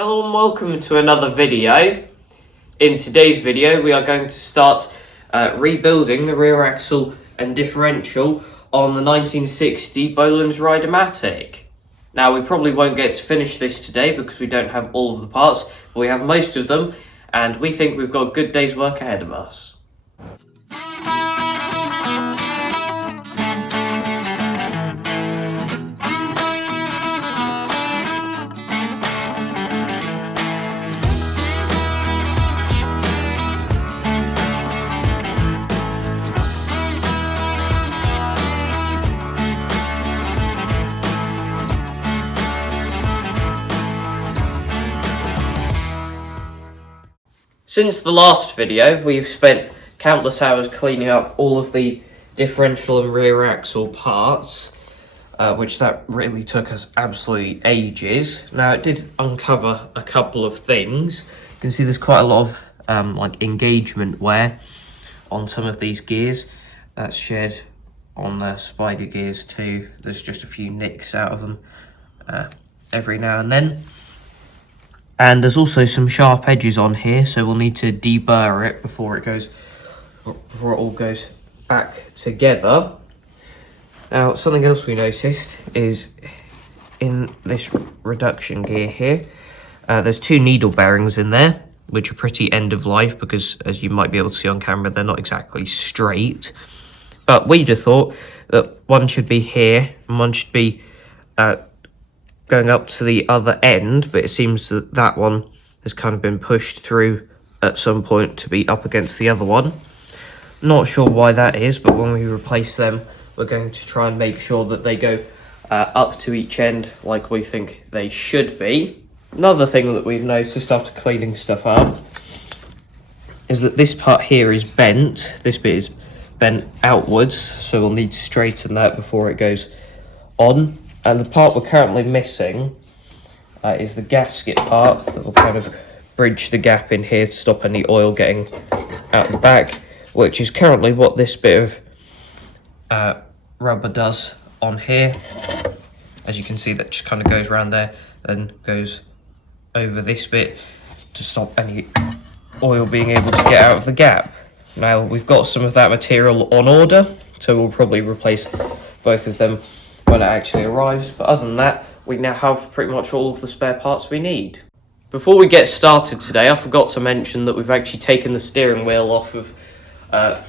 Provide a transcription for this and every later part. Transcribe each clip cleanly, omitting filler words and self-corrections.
Hello and welcome to another video. In today's video we are going to start rebuilding the rear axle and differential on the 1960 Bolens Ride-a-matic. Now we probably won't get to finish this today because we don't have all of the parts, but we have most of them and we think we've got a good day's work ahead of us. Since the last video, we've spent countless hours cleaning up all of the differential and rear axle parts, which that really took us absolutely ages. Now, it did uncover a couple of things. You can see there's quite a lot of like engagement wear on some of these gears. That's shared on the spider gears too. There's just a few nicks out of them every now and then. And there's also some sharp edges on here, so we'll need to deburr it before it all goes back together. Now, something else we noticed is in this reduction gear here, there's two needle bearings in there, which are pretty end of life because, as you might be able to see on camera, they're not exactly straight. But we'd have thought that one should be here and one should be going up to the other end, but it seems that that one has kind of been pushed through at some point to be up against the other one. Not sure why that is, but when we replace them, we're going to try and make sure that they go up to each end like we think they should be. Another thing that we've noticed after cleaning stuff up is that this part here is bent. This bit is bent outwards, so we'll need to straighten that before it goes on. And the part we're currently missing is the gasket part that will kind of bridge the gap in here to stop any oil getting out the back, which is currently what this bit of rubber does on here. As you can see, that just kind of goes around there and goes over this bit to stop any oil being able to get out of the gap. Now, we've got some of that material on order, so we'll probably replace both of them when it actually arrives, but other than that, we now have pretty much all of the spare parts we need. Before we get started today, I forgot to mention that we've actually taken the steering wheel off of our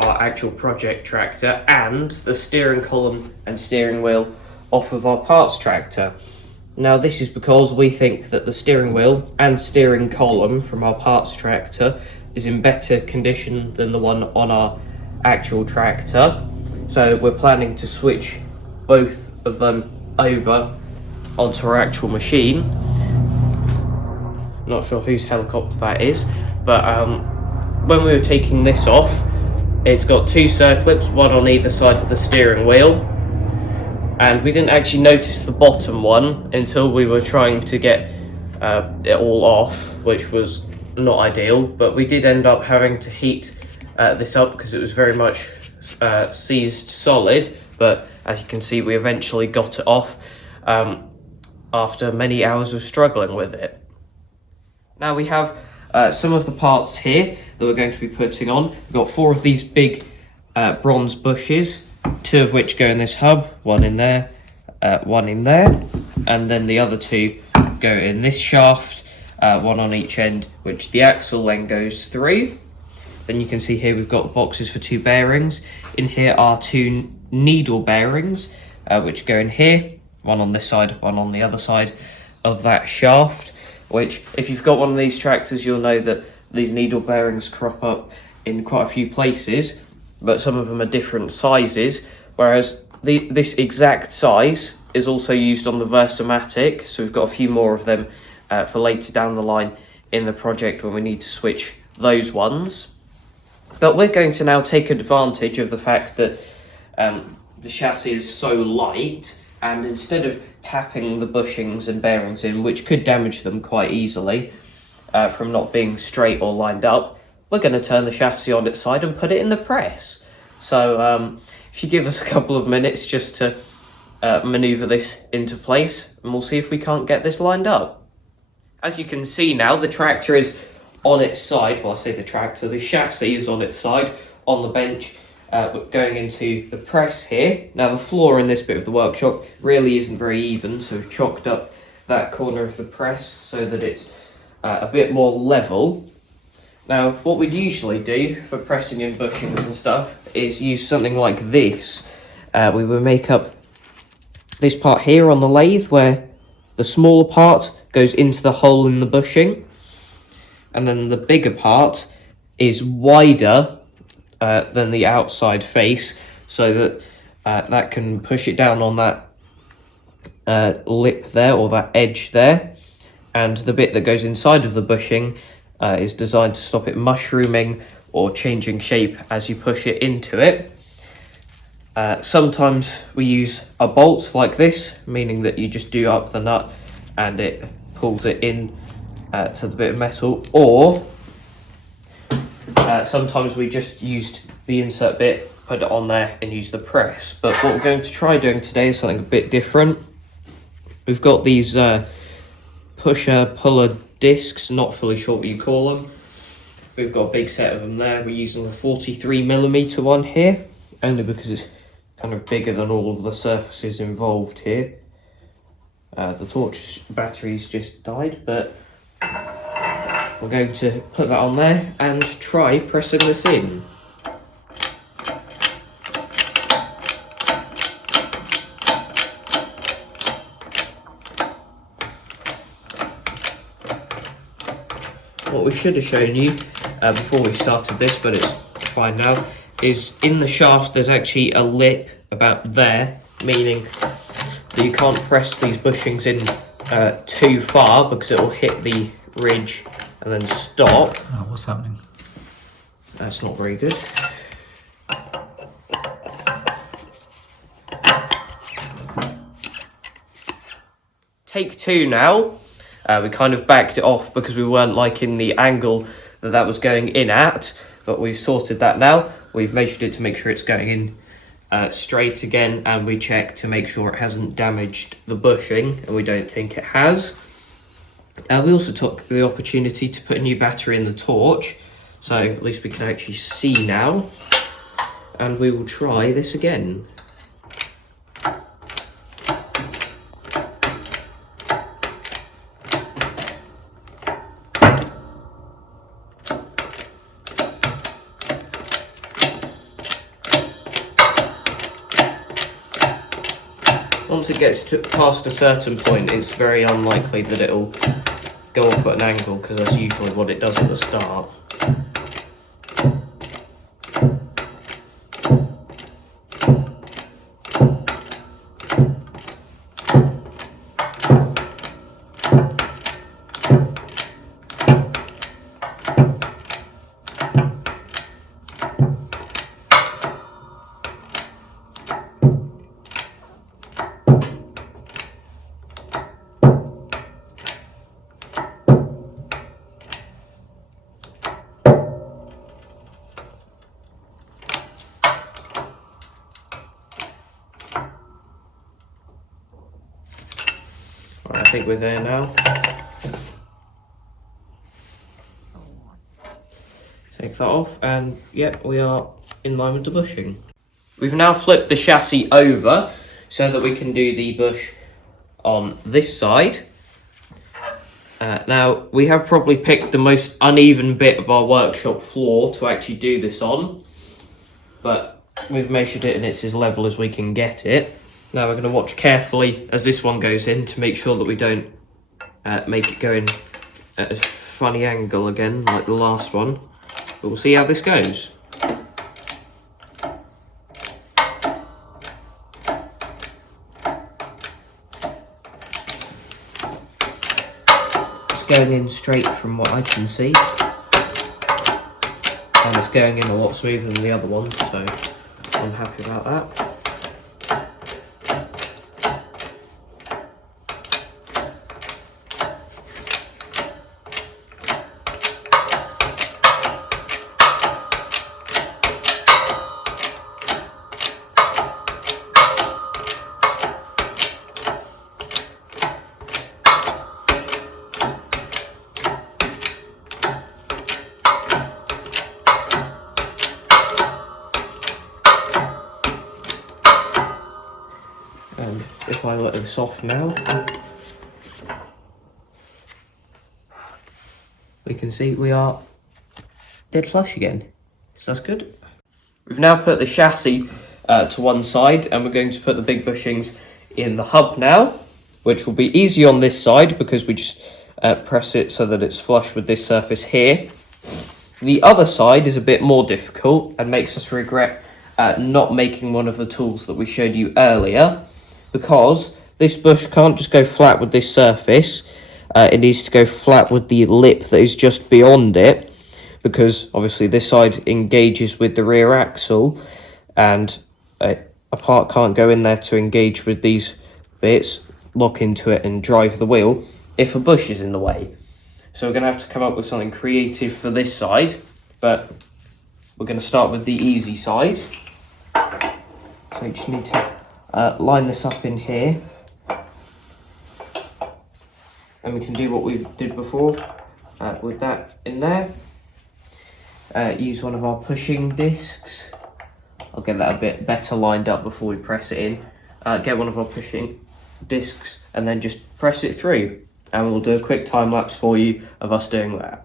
actual project tractor and the steering column and steering wheel off of our parts tractor. Now, this is because we think that the steering wheel and steering column from our parts tractor is in better condition than the one on our actual tractor, so we're planning to switch both of them over onto our actual machine. Not sure whose helicopter that is, but when we were taking this off, it's got two circlips, one on either side of the steering wheel, and we didn't actually notice the bottom one until we were trying to get it all off, which was not ideal, but we did end up having to heat this up because it was very much seized solid. But as you can see, we eventually got it off after many hours of struggling with it. Now we have some of the parts here that we're going to be putting on. We've got four of these big bronze bushes, two of which go in this hub, one in there, and then the other two go in this shaft, one on each end, which the axle then goes through. Then you can see here we've got boxes for two bearings. In here are two needle bearings, which go in here, one on this side, one on the other side of that shaft, which if you've got one of these tractors, you'll know that these needle bearings crop up in quite a few places, but some of them are different sizes, whereas this exact size is also used on the Rideamatic, so we've got a few more of them for later down the line in the project when we need to switch those ones. But we're going to now take advantage of the fact that the chassis is so light, and instead of tapping the bushings and bearings in, which could damage them quite easily from not being straight or lined up, we're going to turn the chassis on its side and put it in the press. So if you give us a couple of minutes just to manoeuvre this into place, and we'll see if we can't get this lined up. As you can see now, the tractor is on its side. Well, I say the tractor, the chassis is on its side on the bench, going into the press here. Now the floor in this bit of the workshop really isn't very even, so we've chalked up that corner of the press so that it's a bit more level. Now what we'd usually do for pressing in bushings and stuff is use something like this. We would make up this part here on the lathe where the smaller part goes into the hole in the bushing, and then the bigger part is wider than the outside face, so that that can push it down on that lip there, or that edge there, and the bit that goes inside of the bushing is designed to stop it mushrooming or changing shape as you push it into it. Sometimes we use a bolt like this, meaning that you just do up the nut and it pulls it in to the bit of metal, or sometimes we just used the insert bit, put it on there and use the press. But what we're going to try doing today is something a bit different. We've got these pusher-puller discs, not fully sure what you call them. We've got a big set of them there. We're using a 43mm one here, only because it's kind of bigger than all of the surfaces involved here. The torch battery's just died, but we're going to put that on there and try pressing this in. What we should have shown you before we started this, but it's fine now, is in the shaft there's actually a lip about there, meaning that you can't press these bushings in too far because it will hit the ridge and then stop. Oh, what's happening? That's not very good. Take two now. We kind of backed it off because we weren't liking the angle that that was going in at, but we've sorted that now. We've measured it to make sure it's going in straight again, and we check to make sure it hasn't damaged the bushing, and we don't think it has. We also took the opportunity to put a new battery in the torch, so at least we can actually see now, and we will try this again. Once it gets past a certain point, it's very unlikely that it'll go off at an angle, because that's usually what it does at the start. Right, I think we're there now. Take that off, and yep, we are in line with the bushing. We've now flipped the chassis over so that we can do the bush on this side. Now, we have probably picked the most uneven bit of our workshop floor to actually do this on, but we've measured it and it's as level as we can get it. Now we're going to watch carefully as this one goes in to make sure that we don't make it go in at a funny angle again like the last one, but we'll see how this goes. It's going in straight from what I can see, and it's going in a lot smoother than the other one, so I'm happy about that. pilot this off now. We can see we are dead flush again, so that's good. We've now put the chassis to one side, and we're going to put the big bushings in the hub now, which will be easy on this side because we just press it so that it's flush with this surface here. The other side is a bit more difficult and makes us regret not making one of the tools that we showed you earlier, because this bush can't just go flat with this surface. It needs to go flat with the lip that is just beyond it, because obviously this side engages with the rear axle, and a part can't go in there to engage with these bits, lock into it and drive the wheel if a bush is in the way. So we're going to have to come up with something creative for this side, but we're going to start with the easy side. So you just need to line this up in here, and we can do what we did before with that in there. Use one of our pushing discs. I'll get that a bit better lined up before we press it in. Get one of our pushing discs and then just press it through, and we'll do a quick time lapse for you of us doing that.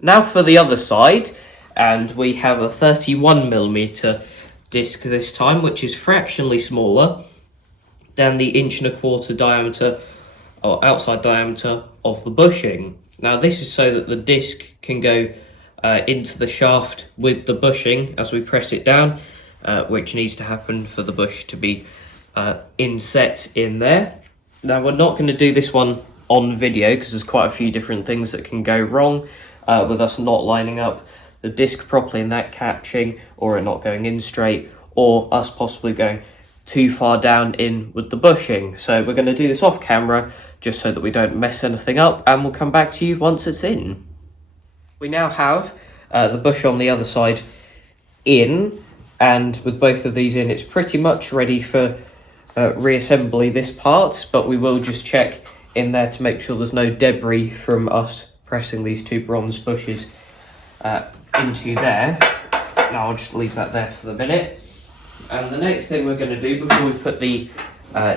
Now for the other side, and we have a 31mm disc this time, which is fractionally smaller than the 1.25" diameter or outside diameter of the bushing. Now this is so that the disc can go into the shaft with the bushing as we press it down, which needs to happen for the bush to be inset in there. Now we're not going to do this one on video because there's quite a few different things that can go wrong with us not lining up the disc properly and that catching, or it not going in straight, or us possibly going too far down in with the bushing. So we're going to do this off camera just so that we don't mess anything up, and we'll come back to you once it's in. We now have the bush on the other side in, and with both of these in, it's pretty much ready for reassembly this part, but we will just check in there to make sure there's no debris from us pressing these two bronze bushes into there. Now I'll just leave that there for the minute. And the next thing we're going to do before we put the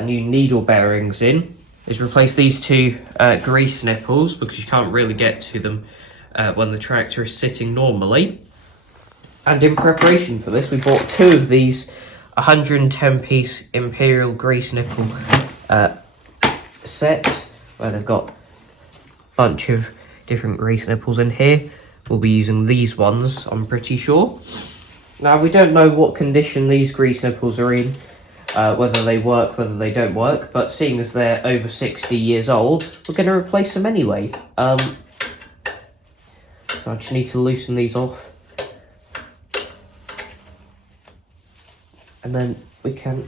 new needle bearings in is replace these two grease nipples, because you can't really get to them when the tractor is sitting normally. And in preparation for this, we bought two of these 110-piece Imperial grease nipple sets, where they've got a bunch of different grease nipples in here. We'll be using these ones, I'm pretty sure. Now, we don't know what condition these grease nipples are in, whether they work, whether they don't work, but seeing as they're over 60 years old, we're going to replace them anyway. I just need to loosen these off, and then we can,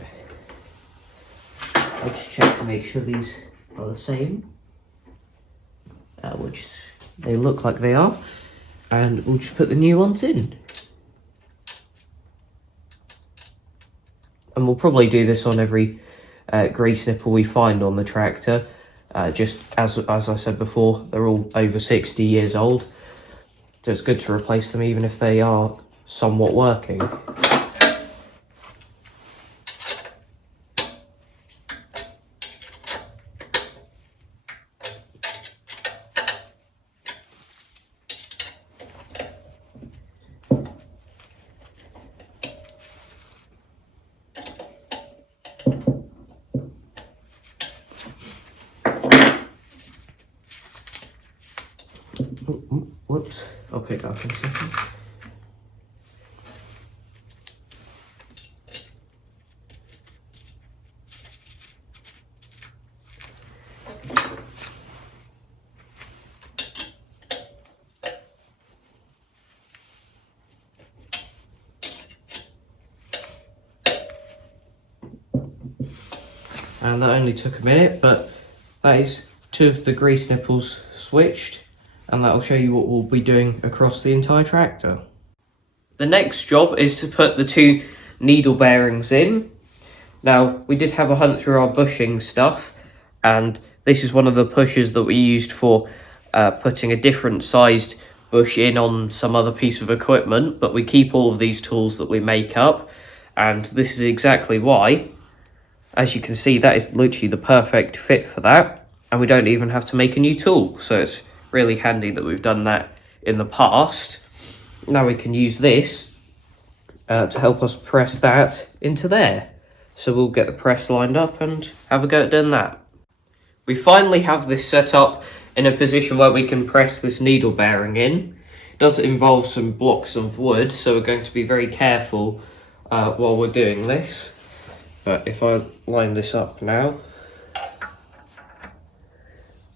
I'll just check to make sure these are the same, which they look like they are, and we'll just put the new ones in. And we'll probably do this on every grease nipple we find on the tractor. Just as I said before, they're all over 60 years old, so it's good to replace them even if they are somewhat working. Oh, whoops, I'll pick that up in a second. And that only took a minute, but that is two of the grease nipples switched, and that'll show you what we'll be doing across the entire tractor. The next job is to put the two needle bearings in. Now, we did have a hunt through our bushing stuff, and this is one of the pushers that we used for putting a different sized bush in on some other piece of equipment, but we keep all of these tools that we make up, and this is exactly why. As you can see, that is literally the perfect fit for that, and we don't even have to make a new tool, so it's really handy that we've done that in the past. Now we can use this to help us press that into there. So we'll get the press lined up and have a go at doing that. We finally have this set up in a position where we can press this needle bearing in. It does involve some blocks of wood, so we're going to be very careful while we're doing this. But if I line this up now,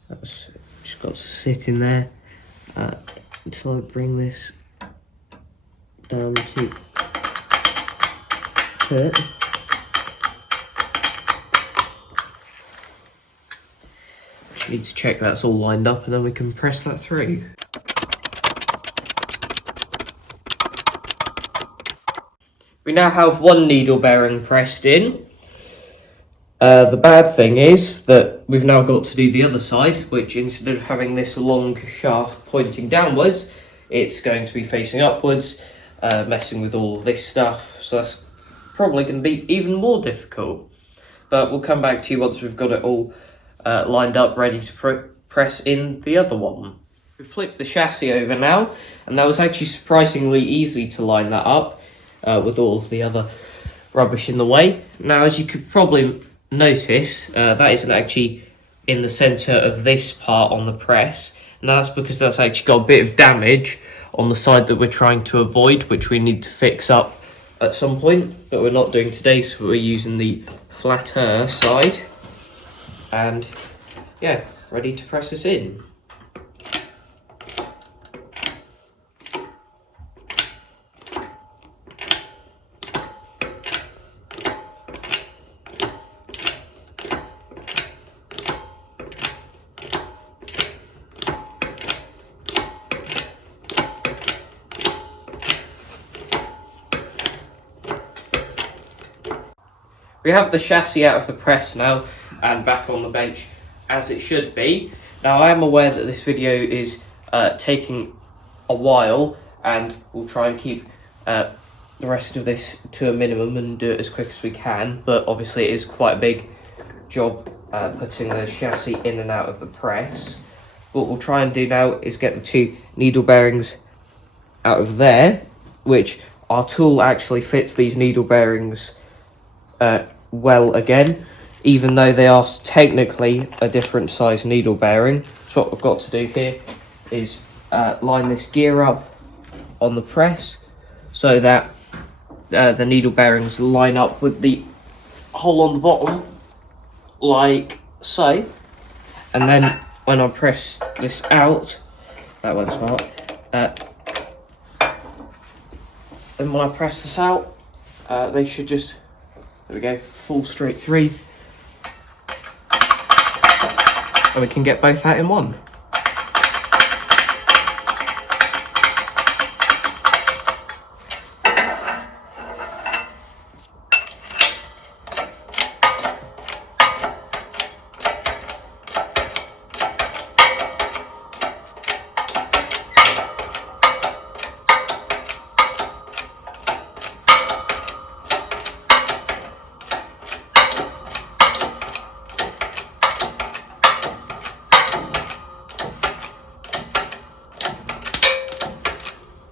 that's just got to sit in there until I bring this down to it. Need to check that's all lined up and then we can press that through. We now have one needle bearing pressed in. The bad thing is that we've now got to do the other side, which instead of having this long shaft pointing downwards, it's going to be facing upwards, messing with all of this stuff. So that's probably going to be even more difficult. But we'll come back to you once we've got it all lined up, ready to press in the other one. We flipped the chassis over now, and that was actually surprisingly easy to line that up with all of the other rubbish in the way. Now, as you could probably notice, that isn't actually in the centre of this part on the press, and that's because that's actually got a bit of damage on the side that we're trying to avoid, which we need to fix up at some point, but we're not doing today, so we're using the flatter side. And yeah, ready to press this in. We have the chassis out of the press now and back on the bench as it should be. Now, I am aware that this video is taking a while, and we'll try and keep the rest of this to a minimum and do it as quick as we can, but obviously it is quite a big job putting the chassis in and out of the press. What we'll try and do now is get the two needle bearings out of there, which our tool actually fits these needle bearings well again, even though they are technically a different size needle bearing. So what we've got to do here is line this gear up on the press so that the needle bearings line up with the hole on the bottom, like so. And then when I press this out, that went smart, and when I press this out, they should just, there we go, fall straight through. And we can get both out in one.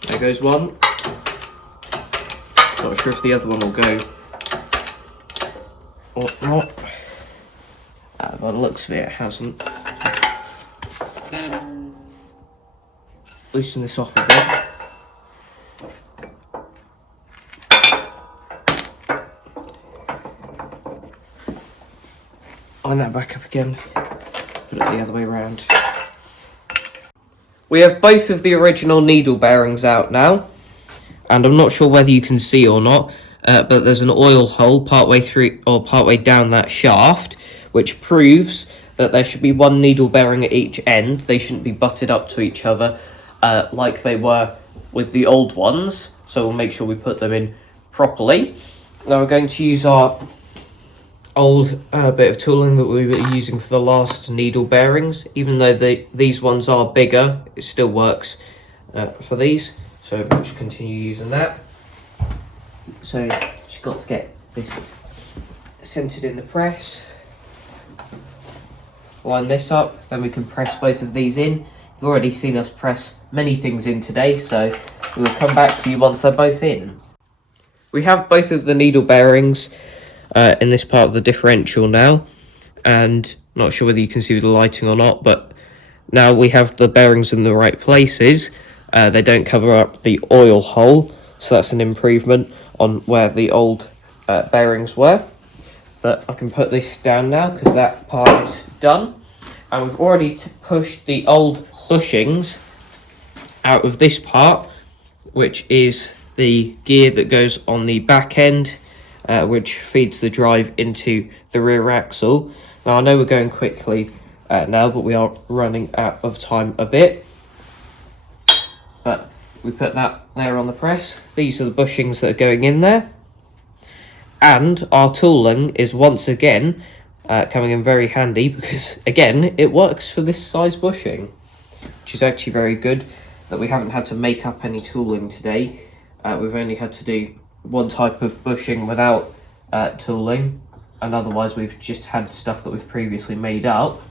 There goes one. Not sure if the other one will go or not. By the looks of it, it hasn't. Loosen this off a bit. Line that back up again. Put it the other way around. We have both of the original needle bearings out now, and I'm not sure whether you can see or not, but there's an oil hole partway through or partway down that shaft, which proves that there should be one needle bearing at each end. They shouldn't be butted up to each other like they were with the old ones, so we'll make sure we put them in properly. Now we're going to use our old bit of tooling that we were using for the last needle bearings. Even though these ones are bigger, it still works for these, so we'll just continue using that. So just got to get this centered in the press, line this up, then we can press both of these in. You've already seen us press many things in today, so we'll come back to you once they're both in. We have both of the needle bearings in this part of the differential now, and not sure whether you can see the lighting or not, but now we have the bearings in the right places. They don't cover up the oil hole, so that's an improvement on where the old bearings were. But I can put this down now because that part is done, and we've already pushed the old bushings out of this part, which is the gear that goes on the back end, which feeds the drive into the rear axle. Now I know we're going quickly now, but we are running out of time a bit. But we put that there on the press. These are the bushings that are going in there. And our tooling is once again coming in very handy because, again, it works for this size bushing, which is actually very good that we haven't had to make up any tooling today. We've only had to do one type of bushing without tooling, and otherwise we've just had stuff that we've previously made up.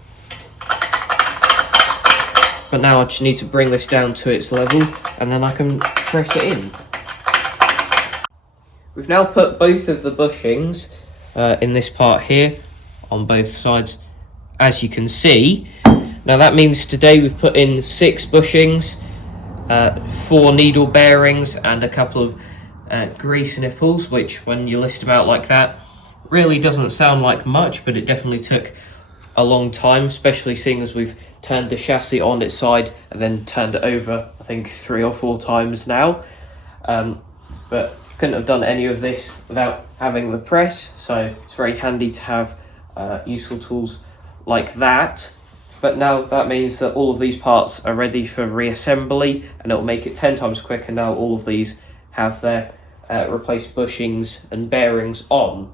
But now I just need to bring this down to its level and then I can press it in. We've now put both of the bushings in this part here on both sides, as you can see. Now that means today we've put in 6 bushings, 4 needle bearings and a couple of grease nipples, which when you list them out like that really doesn't sound like much, but it definitely took a long time, especially seeing as we've turned the chassis on its side and then turned it over I think 3 or 4 times now. But couldn't have done any of this without having the press, so it's very handy to have useful tools like that. But now that means that all of these parts are ready for reassembly, and it'll make it 10 times quicker now all of these have their replaced bushings and bearings on.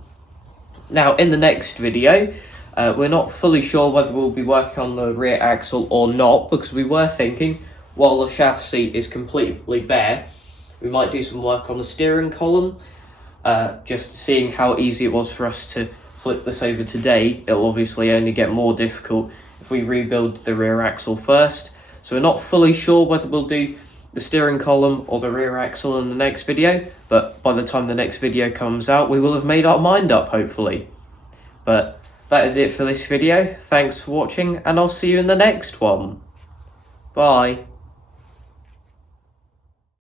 Now in the next video, we're not fully sure whether we'll be working on the rear axle or not, because we were thinking while the chassis is completely bare, we might do some work on the steering column, just seeing how easy it was for us to flip this over today. It'll obviously only get more difficult if we rebuild the rear axle first. So we're not fully sure whether we'll do the steering column or the rear axle in the next video, but by the time the next video comes out, we will have made our mind up, hopefully. But that is it for this video. Thanks for watching, and I'll see you in the next one. Bye.